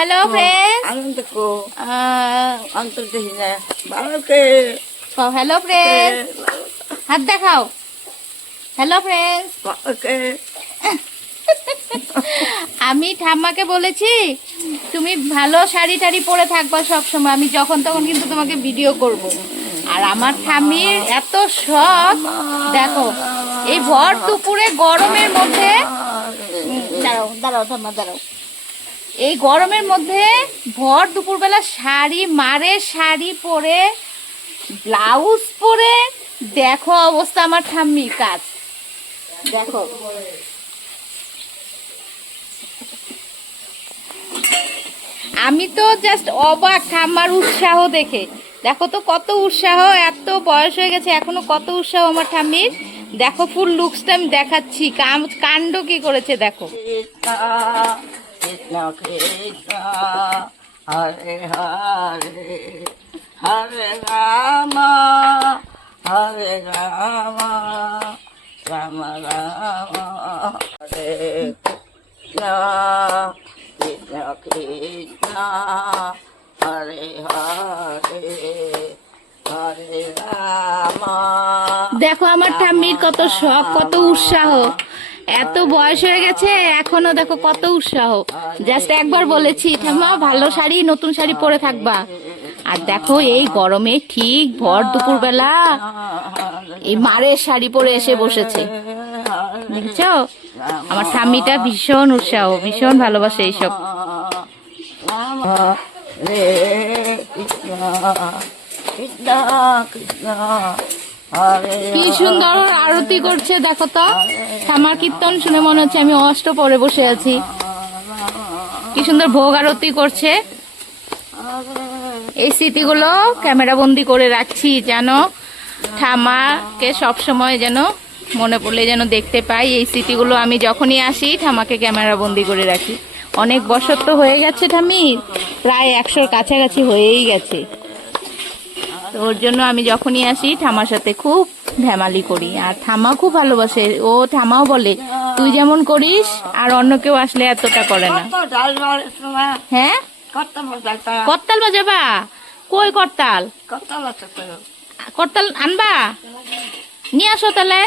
Hello friends आनंदको अंतर्देहिना बालके hello friends हाथ देखाओ हेलो फ्रेंड्स बालके আমি ঠাম্মাকে বলেছি তুমি ভালো শাড়ি টাড়ি পরে থাকবা সব সময়, আমি যখন তখন কিন্তু তোমাকে ভিডিও করব। আর আমার ঠাম্মির এত শখ দেখো, এই ভর দুপুরে গরমের মধ্যে দাঁড়াও দাঁড়াও ঠাম্মা দাঁড়াও, এই গরমের মধ্যে ভর দুপুরবেলা শাড়ি মারে, শাড়ি পরে ব্লাউজ পরে দেখো অবস্থা আমার ঠাম্মির কাজ দেখো। আমি তো জাস্ট অবাক ঠাম্মার উৎসাহ দেখে, দেখো তো কত উৎসাহ, এত বয়স হয়ে গেছে এখনো কত উৎসাহ আমার ঠাম্মির। দেখো ফুল লুকসটা আমি দেখাচ্ছি, কাণ্ড কি করেছে দেখো। কৃষ্ণ কৃষ্ণ হরে হরে হরে রাম রাম রাম হরে কৃষ্ণ কৃষ্ণ কৃষ্ণ হরে হরে হরে রাম। দেখো আমার ঠাম্মির কত শখ, কত উৎসাহ, এত বয়স হয়ে গেছে এখনো দেখো কত উৎসাহ। জাস্ট একবার বলেছি ঠাম্মা ভালো শাড়ি নতুন শাড়ি পরে থাকবা, আর দেখো এই গরমে ঠিক ভর দুপুর বেলা এই মারের শাড়ি পরে এসে বসেছে, দেখছো আমার ঠাম্মিটা ভীষণ উৎসাহ, ভীষণ ভালোবাসে এইসব। কি সুন্দর আরতি করছে দেখো তো, ঠাম্মার কীর্তন শুনে মনে হচ্ছে আমি অষ্ট পরে বসে আছি। কি সুন্দর ভোগ আরতি করছে। এই স্মৃতিগুলো ক্যামেরা বন্দি করে রাখছি যেন ঠাম্মাকে সব সময় যেন মনে পড়লে যেন দেখতে পাই। এই স্মৃতিগুলো আমি যখনই আসি ঠাম্মাকে ক্যামেরা বন্দি করে রাখি। অনেক বছর তো হয়ে গেছে ঠাম্মির, প্রায় 100-র কাছাকাছি হয়েই গেছে। তো ওর জন্য আমি যখনই আসি ঠাম্মার সাথে খুব ধেমালি করি, আর ঠাম্মা খুব ভালোবাসে। ও ঠাম্মাও বলে তুই যেমন করিস আর অন্য কেউ আসলে এতটা করে না। হ্যাঁ করতাল বাজাবা, কই করতাল? করতাল আনবা, নিয়ে আসো তাহলে।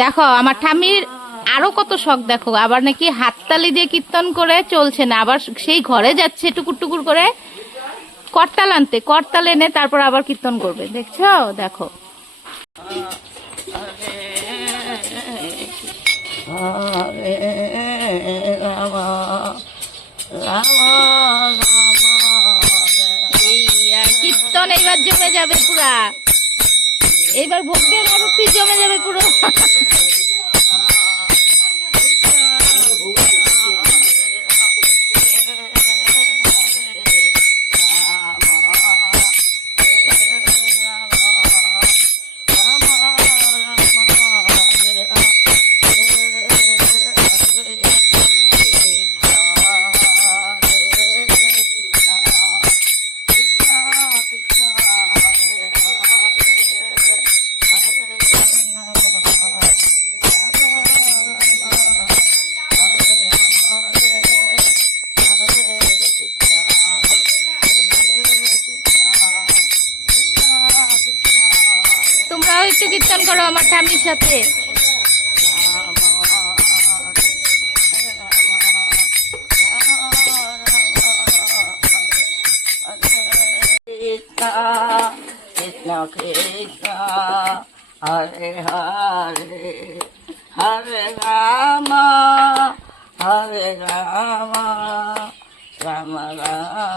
দেখো আমার ঠাম্মির আরো কত শখ দেখো, আবার নাকি হাততালি দিয়ে কীর্তন করে চলছে না, আবার সেই ঘরে যাচ্ছে টুকুর টুকুর করে করতাল আনতে, করতাল এনে তারপর আবার কীর্তন করবে, দেখছো দেখো। কীর্তন এইবার জমে যাবে পুরা, এইবার ভোগের আরতি জমে যাবে পুরো। তোমরাও একটু কীর্তন করো আমার ঠাম্মির সাথে। কৃষ্ণ কৃষ্ণ হরে হরে হরে রাম রাম রাম